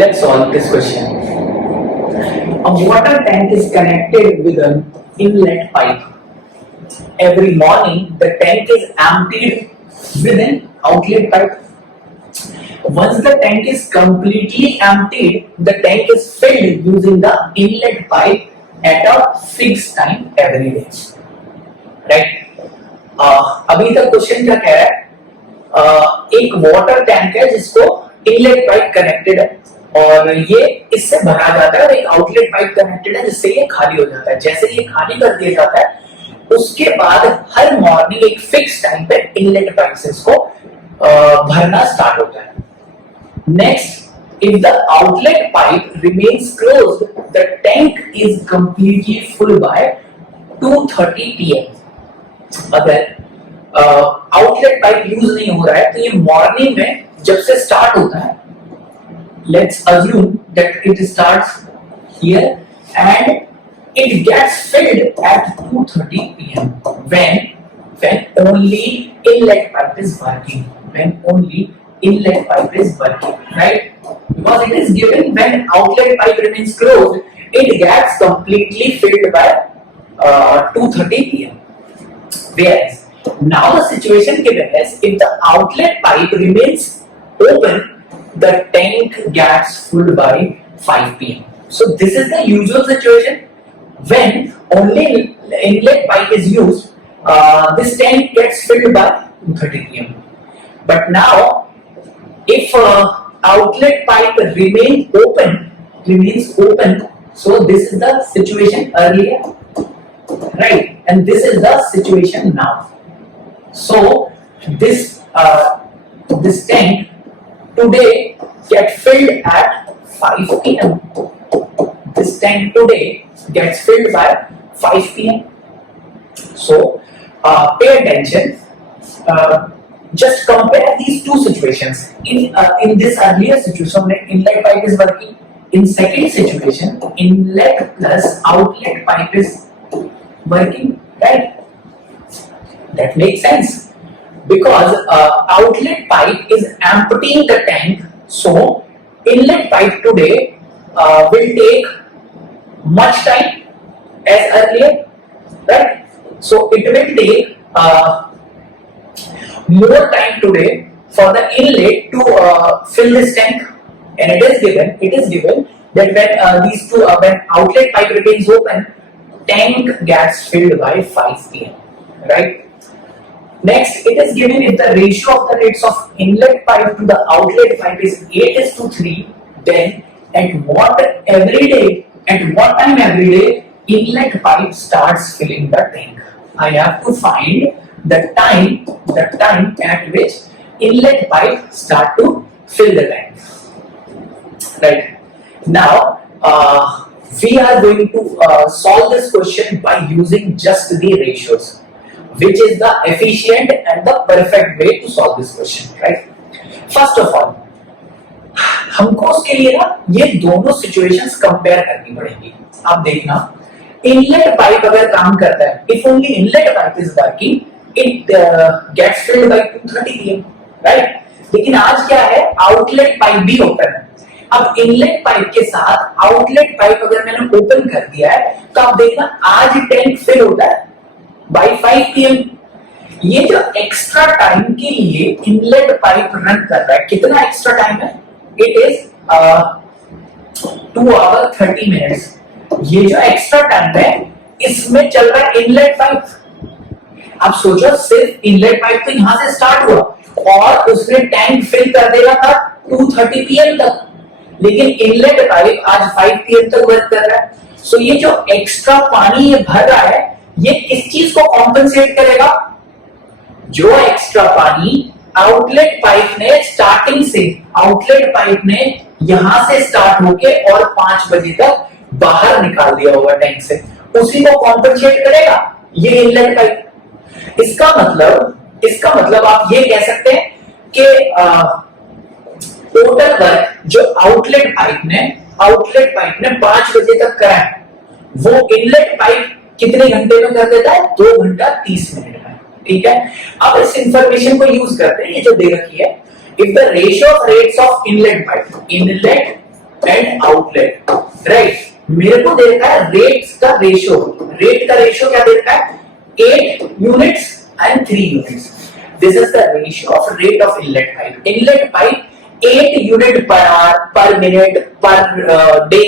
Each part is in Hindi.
Let's solve this question. A water tank is connected with an inlet pipe. Every morning, the tank is emptied with an outlet pipe. Once the tank is completely emptied, the tank is filled using the inlet pipe at a fixed time every day. Right? अभी तक क्वेश्चन क्या कह रहा है? एक वाटर टैंक है जिसको इनलेट पाइप कनेक्टेड है और ये इससे भरा जाता है और एक आउटलेट पाइप कनेक्टेड है जिससे ये खाली हो जाता है. जैसे ये खाली कर दिया जाता है उसके बाद हर मॉर्निंग एक फिक्स टाइम पे इनलेट पाइप से इसको भरना स्टार्ट होता है. Next, if the outlet pipe remains closed, the tank is completely full by 2:30 p.m. अगर आउटलेट पाइप यूज नहीं हो रहा है तो ये मॉर्निंग में जब से स्टार्ट होता है, let's assume that it starts here and it gets filled at 2:30 p.m. when only inlet pipe is working. When only inlet pipe is working, right? Because it is given when outlet pipe remains closed, it gets completely filled by 2:30 p.m. Whereas now the situation given is if the outlet pipe remains open, the tank gets full by 5 p.m. So this is the usual situation when only inlet pipe is used. This tank gets filled by 2:30 p.m. But now, if outlet pipe remains open, so this is the situation earlier, right? And this is the situation now. So this tank today get filled at 5 p.m. This tank today gets filled by 5 p.m. So pay attention. Just compare these two situations. In this earlier situation, inlet pipe is working. In second situation, inlet plus outlet pipe is working, right? That makes sense because outlet pipe is emptying the tank. So inlet pipe today will take much time as earlier, right? So it will take more time today for the inlet to fill this tank, and it is given that when outlet pipe remains open, tank gets filled by 5 p.m. right? Next, it is given if the ratio of the rates of inlet pipe to the outlet pipe is 8:3, then at what time every day inlet pipe starts filling the tank. I have to find the time at which inlet pipe start to fill the tank. Right now, we are going to solve this question by using just the ratios, which is the efficient and the perfect way to solve this question. Right? First of all, हमको उसके लिए ना ये दोनों सिचुएशंस कंपेयर करनी पड़ेगी. आप देखना, इनलेट पाइप अगर काम करता है, if only inlet pipe is working, it gets filled by 2:30 p.m. right? लेकिन आज क्या है, आउटलेट पाइप भी ओपन है. अब इनलेट पाइप के साथ आउटलेट पाइप अगर मैंने ओपन कर दिया है तो आप देखना आज टैंक फिल होता है by 5 p.m. ये जो एक्स्ट्रा टाइम के लिए इनलेट पाइप रन कर रहा है, कितना एक्स्ट्रा टाइम है? It is 2 hours 30 minutes. ये जो एक्स्ट्रा टाइम है इसमें चल रहा है इनलेट पाइप. आप सोचो, सिर्फ इनलेट पाइप तो यहां से स्टार्ट हुआ और उसने टैंक फिल कर देगा था 2:30 p.m. तक, लेकिन इनलेट पाइप आज 5 p.m. तक वर्क कर रहा है. सो ये जो एक्स्ट्रा पानी ये भर रहा है, ये किस चीज को कॉम्पेंसेट करेगा? जो एक्स्ट्रा पानी आउटलेट पाइप ने स्टार्टिंग से, आउटलेट पाइप ने यहां से स्टार्ट होके और 5 बजे तक बाहर निकाल दिया होगा टैंक से, उसी को कॉम्पेंसेट करेगा ये इनलेट पाइप. इसका मतलब आप ये कह सकते हैं कि टोटल वर्क जो आउटलेट पाइप ने 5 बजे तक करा है, वो इनलेट पाइप कितने घंटे में कर देता है? 2 घंटा 30 मिनट में. ठीक है, अब इस इंफॉर्मेशन को यूज करते हैं, ये जो दे रखी है, if the ratio of rates of inlet and outlet, right. मेरे को दे रखा है रेट्स का रेशियो, रेट का रेशियो क्या दे रखा है 8 units and 3 units. This is the ratio of rate of inlet pipe. Inlet pipe 8 unit per hour, पर मिनट, पर डे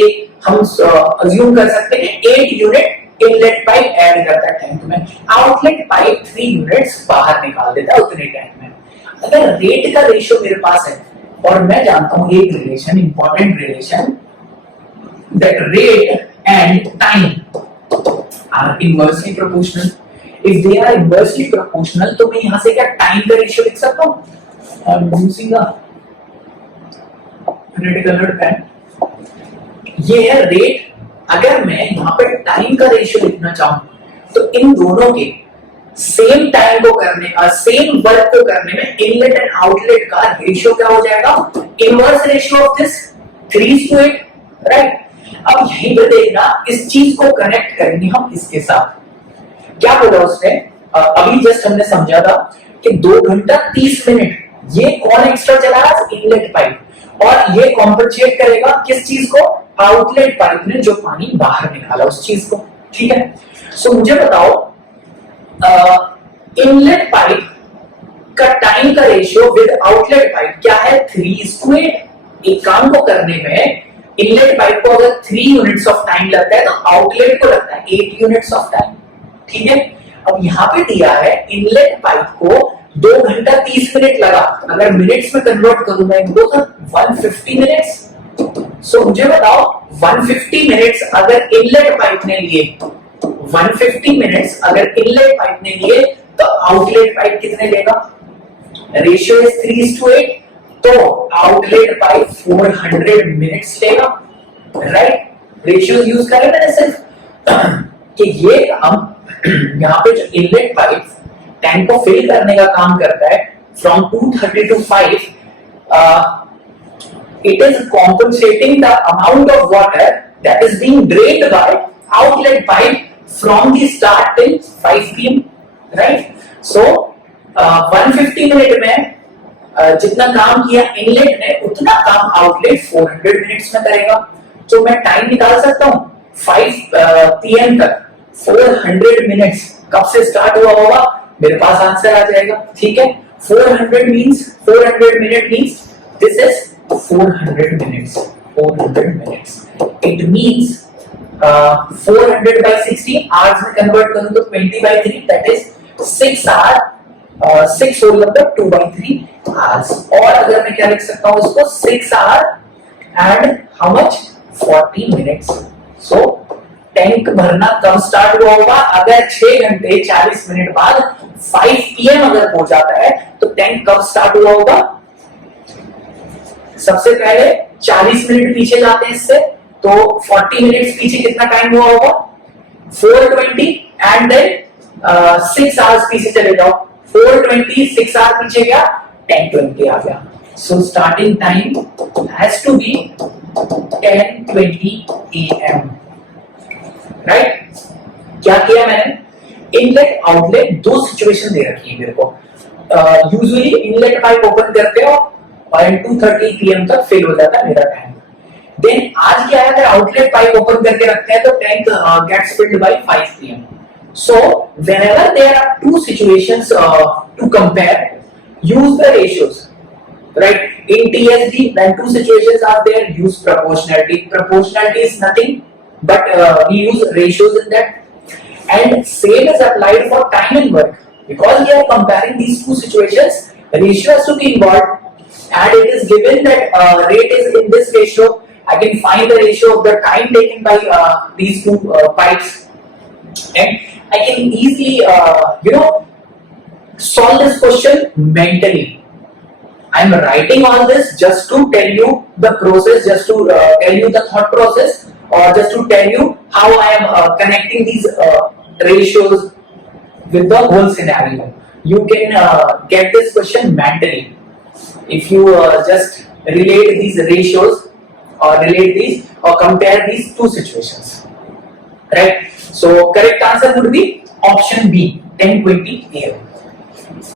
हम अज्यूम कर सकते हैं 8 यूनिट इनलेट पाइप ऐड करता है टैंक में, आउटलेट पाइप 3 यूनिट्स बाहर निकाल देता है उतने टाइम में। अगर रेट का रेशियो मेरे पास है और मैं जानता हूं एक relation, important relation, that rate and time are inversely proportional. If they are inversely proportional, तो मैं यहां से क्या टाइम का रेशियो लिख सकता हूं? I'm using a red colored pen. ये है रेट। अगर मैं यहाँ पे टाइम का रेशियो लिखना चाहूं तो इन दोनों के सेम टाइम को करने, सेम वर्क को करने में इनलेट एंड आउटलेट का रेशियो क्या हो जाएगा? Inverse ratio of this 3:8, right. अब यहीं पे देखना, इस चीज को कनेक्ट करेंगे हम इसके साथ। क्या बोला उसने? अभी जस्ट हमने समझा था कि 2 घंटा 30 मिनट ये कौन एक्स्ट्रा चला रहा है? इनलेट पाइप, और ये कॉम्पनसेट करेगा किस चीज को? आउटलेट पाइप ने जो पानी बाहर निकाला उस चीज को, ठीक है। सो मुझे बताओ इनलेट पाइप का टाइम का रेशियो विद आउटलेट पाइप क्या है? 3:8। एक काम को करने में इनलेट पाइप को अगर 3 यूनिट्स ऑफ टाइम लगता है तो आउटलेट को लगता है 8 यूनिट्स ऑफ टाइम, ठीक है। अब यहाँ पे दिया है इनलेट पाइप को 2 घंटा 30 मिनट लगा, अगर मिनट्स में कन्वर्ट करूं मैं इनको तो 150 मिनट्स। सो मुझे बताओ 150 मिनट्स अगर इनलेट पाइप ने लिए, 150 मिनट्स अगर इनलेट पाइप ने लिए तो आउटलेट पाइप कितने लेगा? रेशियो इज 3:8, तो आउटलेट पाइप 400 मिनट्स लेगा, राइट। रेशियो यूज करें मैंने सिर्फ कि ये हम यहाँ पे जो इनलेट पाइप टैंक को फिल करने का काम करता है from 230 to 5, it is compensating the amount of water that is being drained by outlet pipe from the start till 5 p.m, right? So 150 minute में जितना काम किया इनलेट ने उतना काम आउटलेट 400 मिनट्स में करेगा। तो मैं टाइम निकाल सकता हूं 5 PM तक 400 मिनट्स कब से स्टार्ट हुआ होगा, मेरे पास आंसर आ जाएगा, ठीक है। 400 minute means this is 400 minutes, 400 minutes. It means 400 by 60 hours में कन्वर्ट करूं तो 20/3, that is 6 hour, 6 whole number 2/3 hours. और अगर मैं क्या लिख सकता हूं इसको 6 hour and how much 40 minutes. So tank भरना कब स्टार्ट हुआ होगा? अगर 6 घंटे 40 मिनट बाद 5 PM अगर हो जाता है तो टैंक कब स्टार्ट हुआ होगा? सबसे पहले 40 मिनट पीछे जाते हैं इससे, तो 40 मिनट्स पीछे कितना टाइम हुआ होगा? 420 एंड देन 6 आवर्स पीछे चले जाओ, 420 6 आवर पीछे गया 10:20 आ गया। So starting time has to be 10:20 AM, right. क्या किया मैंने? इनलेट आउटलेट 2 सिचुएशन दे रखी है मेरे को। यूजुअली इनलेट पाइप ओपन करते हो और 2:30 PM तक फिल हो जाता है मेरा टैंक। देन आज क्या है, अगर आउटलेट पाइप ओपन करके रखते हैं तो tank gets filled by 5 PM। So whenever there are 2 situations to compare, use the ratios, right? In TSD, when 2 situations are there, use proportionality. Proportionality is nothing but we use ratios in that, and same is applied for time and work. Because we are comparing these 2 situations, ratio has to be involved, and it is given that rate is in this ratio. I can find the ratio of the time taken by these 2 pipes, and I can easily solve this question mentally. I am writing all this just to tell you the process, just to tell you the thought process, or just to tell you how I am connecting these ratios with the whole scenario. You can get this question mentally if you just relate these ratios or relate these or compare these 2 situations, right? So correct answer would be option B, 10:20 AM.